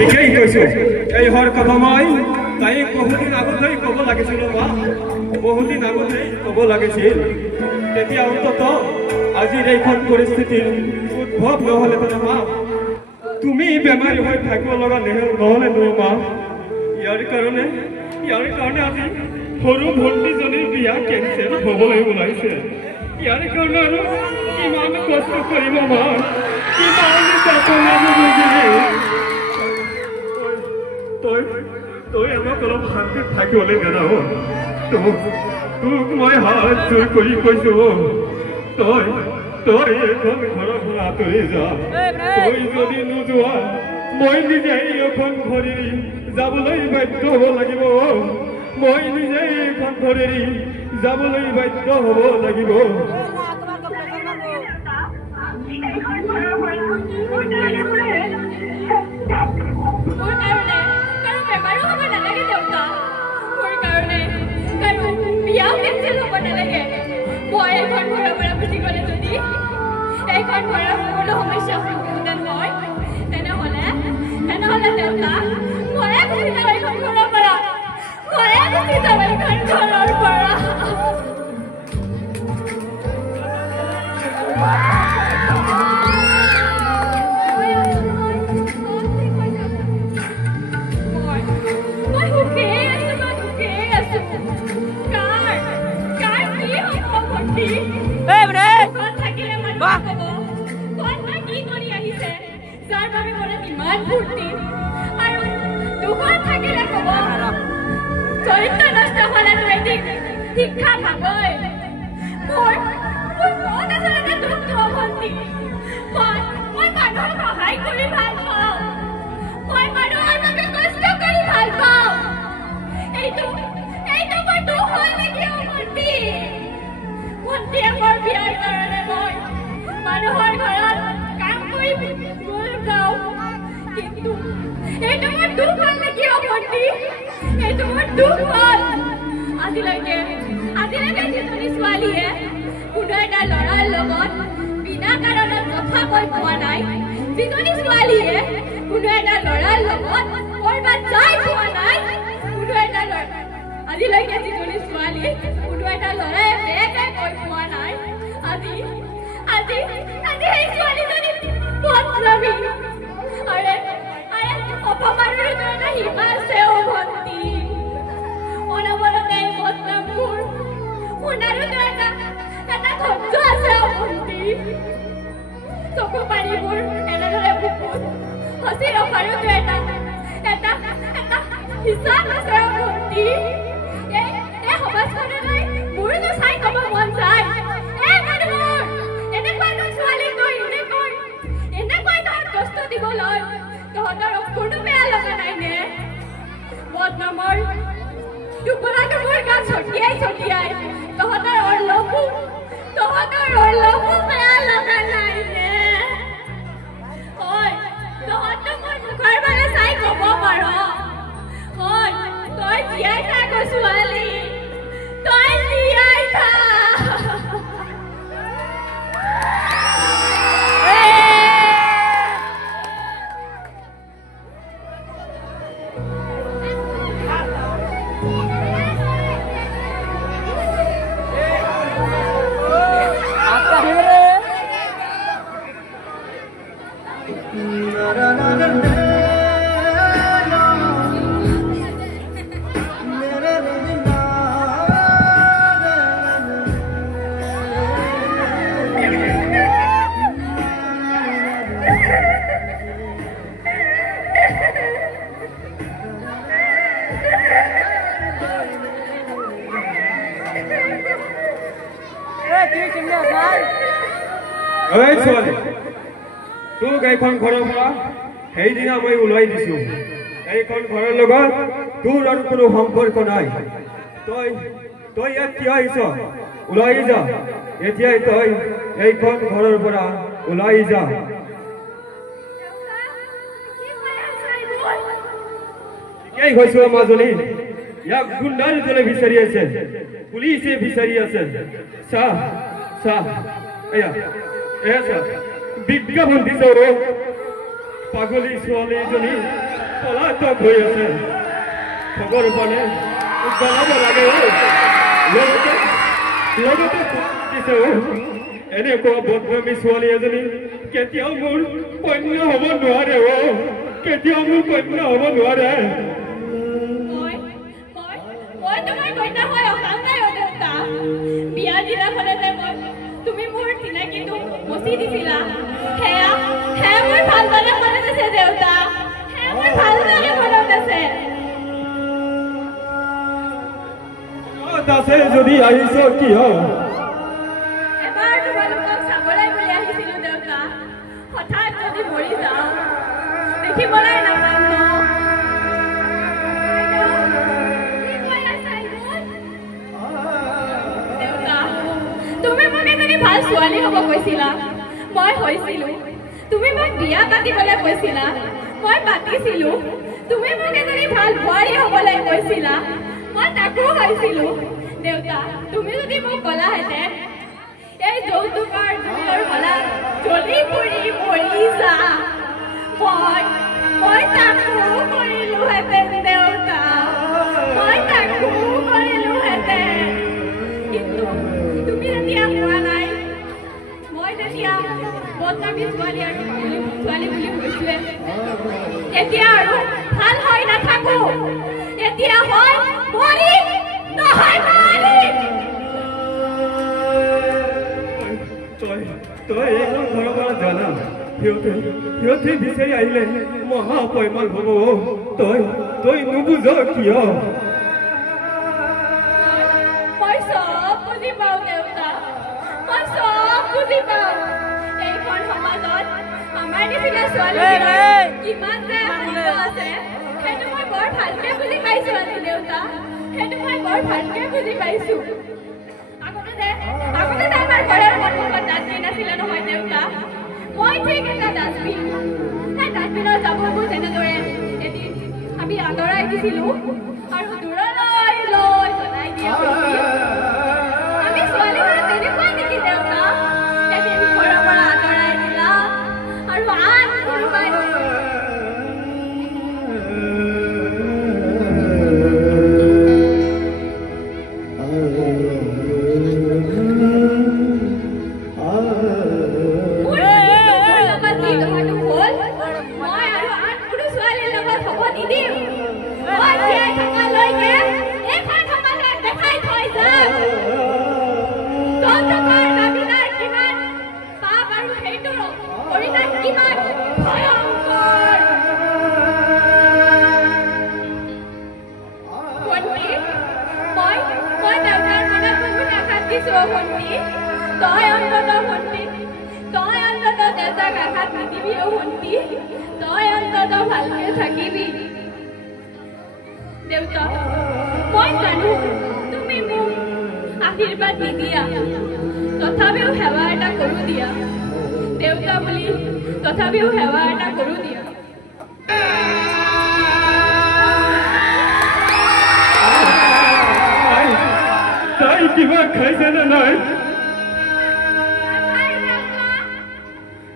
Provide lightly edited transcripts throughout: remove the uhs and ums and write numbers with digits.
ঠিকেই কৈছো এই হৰ কথা মই তাইক বহুদিন আগতেই ক'ব লাগিছিল মা বহুদিন আগতেই ক'ব লাগিছিল তেতিয়া অন্তত আজিৰ এইখন পৰিস্থিতিৰ উদ্ভৱ নহ'লেহেঁতেন মা তুমি বেমাৰী হৈ থাকিব লগা নহ'লেনো মা ইয়াৰ কাৰণে আজি সৰু ভণ্টিজনীৰ বিয়া কেঞ্চেল হ'বলৈ ওলাইছে ইয়াৰ কাৰণে আৰু কিমান কষ্ট কৰিব মা কিমান তই আমাক অলপ শান্তিত থাকিবলৈ নেদাও তোক মই হাত জোৰ কৰি কৈছো তই এখন ঘৰৰ পৰা আঁতৰি যা তই যদি নোযোৱা মই নিজে এখন ঘৰ এৰি যাবলৈ বাধ্য হ'ব লাগিব মই নিজে এখন ঘৰ এৰি যাবলৈ বাধ্য হ'ব লাগিব শিক্ষা পাবই মোৰ মন আছে দুখ ভণ্টি মই মানুহক সহায় কৰি ভাল পাওঁ মই মানুহৰ বাবে কষ্ট কৰি ভাল পাওঁ এইটো মোৰ দুখ হয় নেকি ভণ্টি মোৰ বিয়াৰ কাৰণে মই মানুহৰ ঘৰত কাম কৰি গৈ যাওঁ কিন্তু এইটো মোৰ দুখ হয় নেকি ভণ্টি এইটো মোৰ দুখ হ'ল আজিলৈকে যিজনী ছোৱালীয়ে কোনো এটা ল'ৰাৰ লগত বিনা কাৰণত কথা কৈ পোৱা নাই যিজনী ছোৱালীয়ে কোনো এটা ল'ৰাৰ লগত ক'ৰবাত যাই পোৱা নাই কোনো এটা আজিলৈকে যিজনী ছোৱালী কোনো এটা ল'ৰাই বেয়াকৈ কৈ পোৱা নাই আজি সেই ছোৱালীজনী বদনামী আৰে অপমানৰ এটা সীমা আছে ভণ্টি অনবৰতে এই বদনামবোৰ শুনাৰোতো এটা ধৈৰ্য আছে ভণ্টি চকু পানীবোৰ এনেদৰে বুকুত হচি ৰখাৰোতো এটা হিচাপ আছে ভণ্টি এই সমাজখনলৈ মোৰতো চাই ক'ব মন যায় মানুহৰ এনেকুৱানো ছোৱালীক তই এনেকৈ তহঁত কষ্ট দিবলৈ তহঁতৰ কোনো বেয়া লগা নাইনে বদনামৰ টোপোলা মোৰ গাত ছটিয়াই তহঁতৰ অৰলভো বেয়া লগা নাইনে তহঁতক মই মুখৰ বাবে চাই ক'ব পাৰ তই জীয়াই থাক ছোৱালী তই জীয়াই থাক ছোৱালী তোক এইখন ঘৰৰ পৰা সেইদিনা মই ওলাই দিছো এইখন ঘৰৰ লগত তোৰ আৰু কোনো সম্পৰ্ক নাই তই ইয়াত কিয় আহিছ ওলাই যা এতিয়াই তই এইখন ঘৰৰ পৰা ওলাই যা ঠিকেই কৈছো মাজনী ইয়াক গুণ্ডাৰ দলে বিচাৰি আছে পুলিচে বিচাৰি আছে চাহ বিজ্ঞাপন দিছ পাগলী ছোৱালীজনী পলাতক হৈ আছে খবৰ পালে জনাব লাগে লগতে দিছে এনেকুৱা বদনামী ছোৱালী এজনী কেতিয়াও মোৰ কন্যা হ'ব নোৱাৰে কেতিয়াও মোৰ কন্যা হ'ব নোৱাৰে মই তোমাৰ কন্যা হৈ অহা নাই দেউতা বিয়াৰ দিনাখনে যে তুমি মোৰ চিনাকিটো মচি দিছিলা সেয়া মোৰ ভালদৰে মনত আছে দেউতা সেয়া মোৰ ভালদৰে মনত আছে আছে যদি আহিছ কিয় এবাৰ তোমালোকক চাবলৈ বুলি আহিছিলো দেউতা হঠাৎ যদি মৰি যাওঁ দেখিবলৈ নাপাম ন দেউতা তুমি মোক এজনী ভাল ছোৱালী হ'ব কৈছিলা মই হৈছিলো তুমি মোক বিয়া পাতিবলৈ কৈছিলা মই পাতিছিলো তুমি মোক এজনী ভাল বোৱাৰী হ'বলৈ কৈছিলা মই তাকো হৈছিলো দেউতা তুমি যদি মোক ক'লাহেঁতেন এই যৌতুকৰ জুইৰ হলাত জ্বলি পুৰি মৰি যা মই তাকো কৰিলোহেঁতেন দেউতা মই তাকো কৰিলোহেঁতেন কিন্তু তুমি যেতিয়া কোৱা নাই মই যেতিয়া বদনামী ছোৱালী আৰু ছোৱালী বুলি কৈছোৱে এতিয়া আৰু ভাল হৈ নাথাকো এতিয়া হয় মৰি নহয় মাৰি তই এইখন ঘৰৰ পৰা জানা সিহঁতে বিচাৰি আহিলে মহা অপমান হ'ব তই নুবুজ কিয় মই চব বুজি পাওঁ দেউতা মই চব বুজি পাওঁ এইখন সমাজত আমাৰ নিচিনা ছোৱালী কিমান যে আছে সেইটো মই বৰ ভালকে বুজি পাইছো আজি দেউতা সেইটো মই বৰ ভালকে বুজি পাইছো আগতে আমাৰ ঘৰৰ সন্মুখত ডাষ্টবিন আছিলে নহয় দেউতা মই ঠিক এটা ডাষ্টবিন সেই ডাষ্টবিনৰ জাবৰবোৰ যেনেদৰে এদিন আমি আঁতৰাই দিছিলো আৰু দূৰলৈ লৈ জ্বলাই দিয়া আমি ছোৱালীবোৰে তেনেকুৱাই নেকি দেউতা এদিন ঘৰৰ পৰা আঁতৰাই দিলা আৰু আন কোনোবাই দেউতা মই জানো তুমি মোক আশীৰ্বাদ নিদিয়া তথাপিও সেৱা এটা কৰো দিয়া দেউতা বুলি তথাপিও সেৱা এটা কৰো দিয়া তাই কিবা খাইছে নে নাই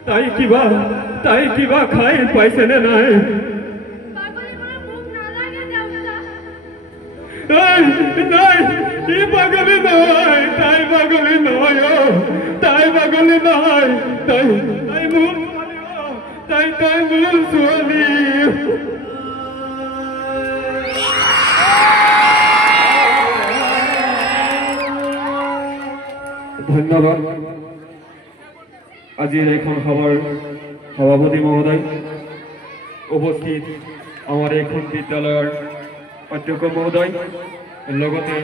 তাই কিবা খাই পাইছে নে নাই নাই ই পাগলী নহয় তাই পাগলী নহয় তাই পাগলী নহয় তাই মোৰ তাই মোৰ ছোৱালী ধন্যবাদ আজিৰ এইখন সভাৰ সভাপতি মহোদয় উপস্থিত আমাৰ এইখন বিদ্যালয়ৰ অধ্যক্ষ মহোদয় লগতে